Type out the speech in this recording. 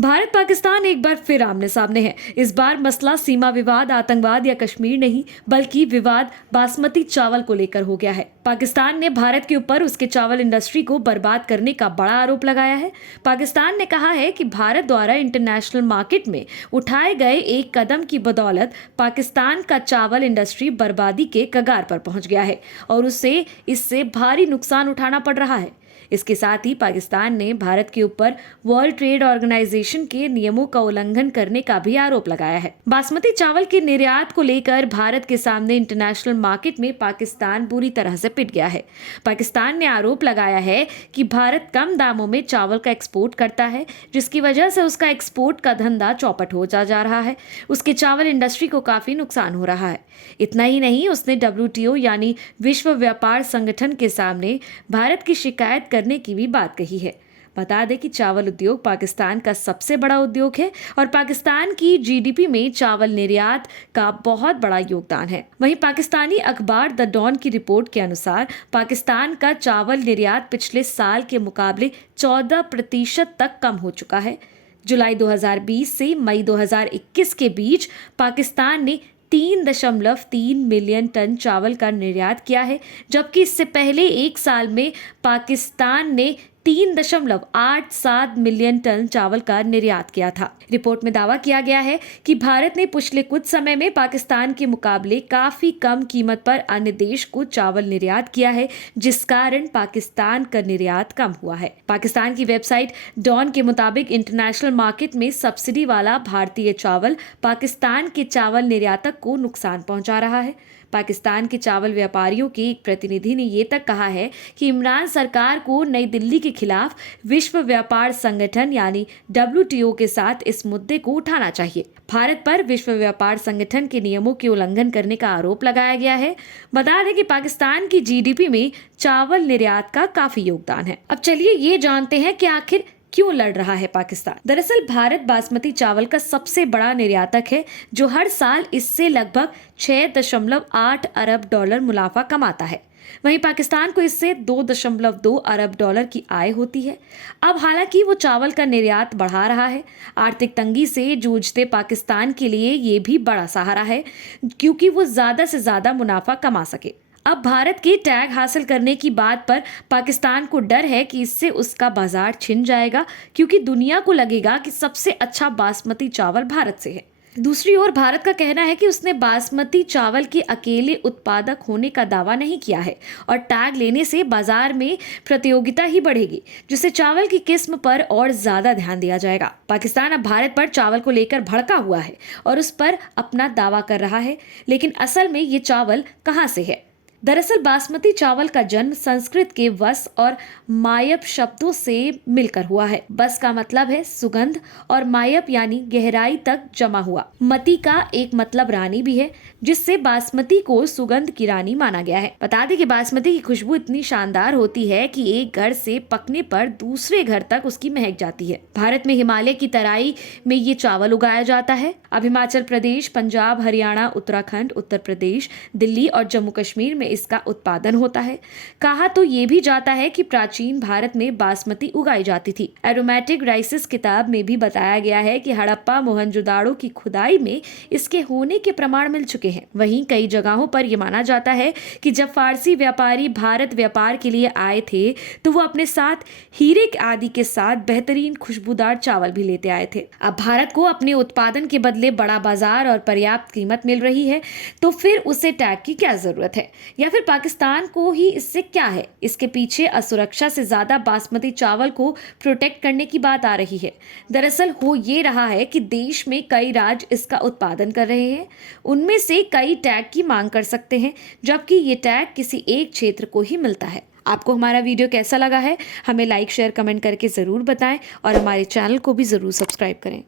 भारत पाकिस्तान एक बार फिर आमने सामने है। इस बार मसला सीमा विवाद, आतंकवाद या कश्मीर नहीं, बल्कि विवाद बासमती चावल को लेकर हो गया है। पाकिस्तान ने भारत के ऊपर उसके चावल इंडस्ट्री को बर्बाद करने का बड़ा आरोप लगाया है। पाकिस्तान ने कहा है कि भारत द्वारा इंटरनेशनल मार्केट में उठाए गए एक कदम की बदौलत पाकिस्तान का चावल इंडस्ट्री बर्बादी के कगार पर पहुंच गया है और उसे इससे भारी नुकसान उठाना पड़ रहा है। इसके साथ ही पाकिस्तान ने भारत के ऊपर वर्ल्ड ट्रेड ऑर्गेनाइजेशन के नियमों का उल्लंघन करने का भी आरोप लगाया है। बासमती चावल के निर्यात को लेकर भारत के सामने इंटरनेशनल मार्केट में पाकिस्तान बुरी तरह से पिट गया है। पाकिस्तान ने आरोप लगाया है कि भारत कम दामों में चावल का एक्सपोर्ट करता है, जिसकी वजह से उसका एक्सपोर्ट का धंधा चौपट हो जा रहा है। उसके चावल इंडस्ट्री को काफी नुकसान हो रहा है। इतना ही नहीं, उसने WTO यानी विश्व व्यापार संगठन के सामने भारत की शिकायत करने की भी बात कही है। बता दें कि चावल उद्योग पाकिस्तान का सबसे बड़ा उद्योग है और पाकिस्तान की GDP में चावल निर्यात का बहुत बड़ा योगदान है। वहीं पाकिस्तानी अखबार द डॉन की रिपोर्ट के अनुसार पाकिस्तान का चावल निर्यात पिछले साल के मुकाबले 14% तक कम हो चुका है। जुलाई 2020 से मई 2021 के बीच पाकिस्तान ने 3.3 मिलियन टन चावल का निर्यात किया है, जबकि इससे पहले एक साल में पाकिस्तान ने 3.87 मिलियन टन चावल का निर्यात किया था। रिपोर्ट में दावा किया गया है कि भारत ने पिछले कुछ समय में पाकिस्तान के मुकाबले काफी कम कीमत पर अन्य देश को चावल निर्यात किया है, जिस कारण पाकिस्तान का निर्यात कम हुआ है। पाकिस्तान की वेबसाइट डॉन के मुताबिक इंटरनेशनल मार्केट में सब्सिडी वाला भारतीय चावल पाकिस्तान के चावल निर्यातक को नुकसान पहुंचा रहा है। पाकिस्तान के चावल व्यापारियों के एक प्रतिनिधि ने ये तक कहा है कि इमरान सरकार को नई दिल्ली के खिलाफ विश्व व्यापार संगठन यानी WTO के साथ इस मुद्दे को उठाना चाहिए। भारत पर विश्व व्यापार संगठन के नियमों के उल्लंघन करने का आरोप लगाया गया है। बता दें कि पाकिस्तान की GDP में चावल निर्यात का काफी योगदान है। अब चलिए ये जानते हैं कि आखिर क्यों लड़ रहा है पाकिस्तान। दरअसल भारत बासमती चावल का सबसे बड़ा निर्यातक है, जो हर साल इससे लगभग 6.8 अरब डॉलर मुनाफा कमाता है। वहीं पाकिस्तान को इससे 2.2 अरब डॉलर की आय होती है। अब हालांकि वो चावल का निर्यात बढ़ा रहा है। आर्थिक तंगी से जूझते पाकिस्तान के लिए ये भी बड़ा सहारा है, क्योंकि वो ज्यादा से ज्यादा मुनाफा कमा सके। अब भारत के टैग हासिल करने की बात पर पाकिस्तान को डर है कि इससे उसका बाजार छिन जाएगा, क्योंकि दुनिया को लगेगा कि सबसे अच्छा बासमती चावल भारत से है। दूसरी ओर भारत का कहना है कि उसने बासमती चावल के अकेले उत्पादक होने का दावा नहीं किया है और टैग लेने से बाजार में प्रतियोगिता ही बढ़ेगी, जिससे चावल की किस्म पर और ज्यादा ध्यान दिया जाएगा। पाकिस्तान अब भारत पर चावल को लेकर भड़का हुआ है और उस पर अपना दावा कर रहा है, लेकिन असल में ये चावल कहाँ से है? दरअसल बासमती चावल का जन्म संस्कृत के वस और मायप शब्दों से मिलकर हुआ है। बस का मतलब है सुगंध और मायप यानी गहराई तक जमा हुआ। मती का एक मतलब रानी भी है, जिससे बासमती को सुगंध की रानी माना गया है। बता दें कि बासमती की खुशबू इतनी शानदार होती है कि एक घर से पकने पर दूसरे घर तक उसकी महक जाती है। भारत में हिमालय की तराई में ये चावल उगाया जाता है। अब हिमाचल प्रदेश, पंजाब, हरियाणा, उत्तराखंड, उत्तर प्रदेश, दिल्ली और जम्मू कश्मीर में इसका उत्पादन होता है। कहा तो ये भी जाता है कि प्राचीन भारत में बासमती उगाई जाती थी। एरोमेटिक राइसेस किताब में भी बताया गया है कि हड़प्पा, मोहनजोदाड़ो की खुदाई में इसके होने के प्रमाण मिल चुके हैं। वहीं कई जगहों पर यह माना जाता है कि जब फारसी व्यापारी भारत व्यापार के लिए आए थे, तो वो अपने साथ हीरे आदि के साथ बेहतरीन खुशबूदार चावल भी लेते आए थे। अब भारत को अपने उत्पादन के बदले बड़ा बाजार और पर्याप्त कीमत मिल रही है, तो फिर उसे टैग की क्या जरूरत है? या फिर पाकिस्तान को ही इससे क्या है? इसके पीछे असुरक्षा से ज्यादा बासमती चावल को प्रोटेक्ट करने की बात आ रही है। दरअसल हो ये रहा है कि देश में कई राज्य इसका उत्पादन कर रहे हैं, उनमें से कई टैग की मांग कर सकते हैं, जबकि ये टैग किसी एक क्षेत्र को ही मिलता है। आपको हमारा वीडियो कैसा लगा है? हमें लाइक, शेयर, कमेंट करके जरूर बताएं और हमारे चैनल को भी जरूर सब्सक्राइब करें।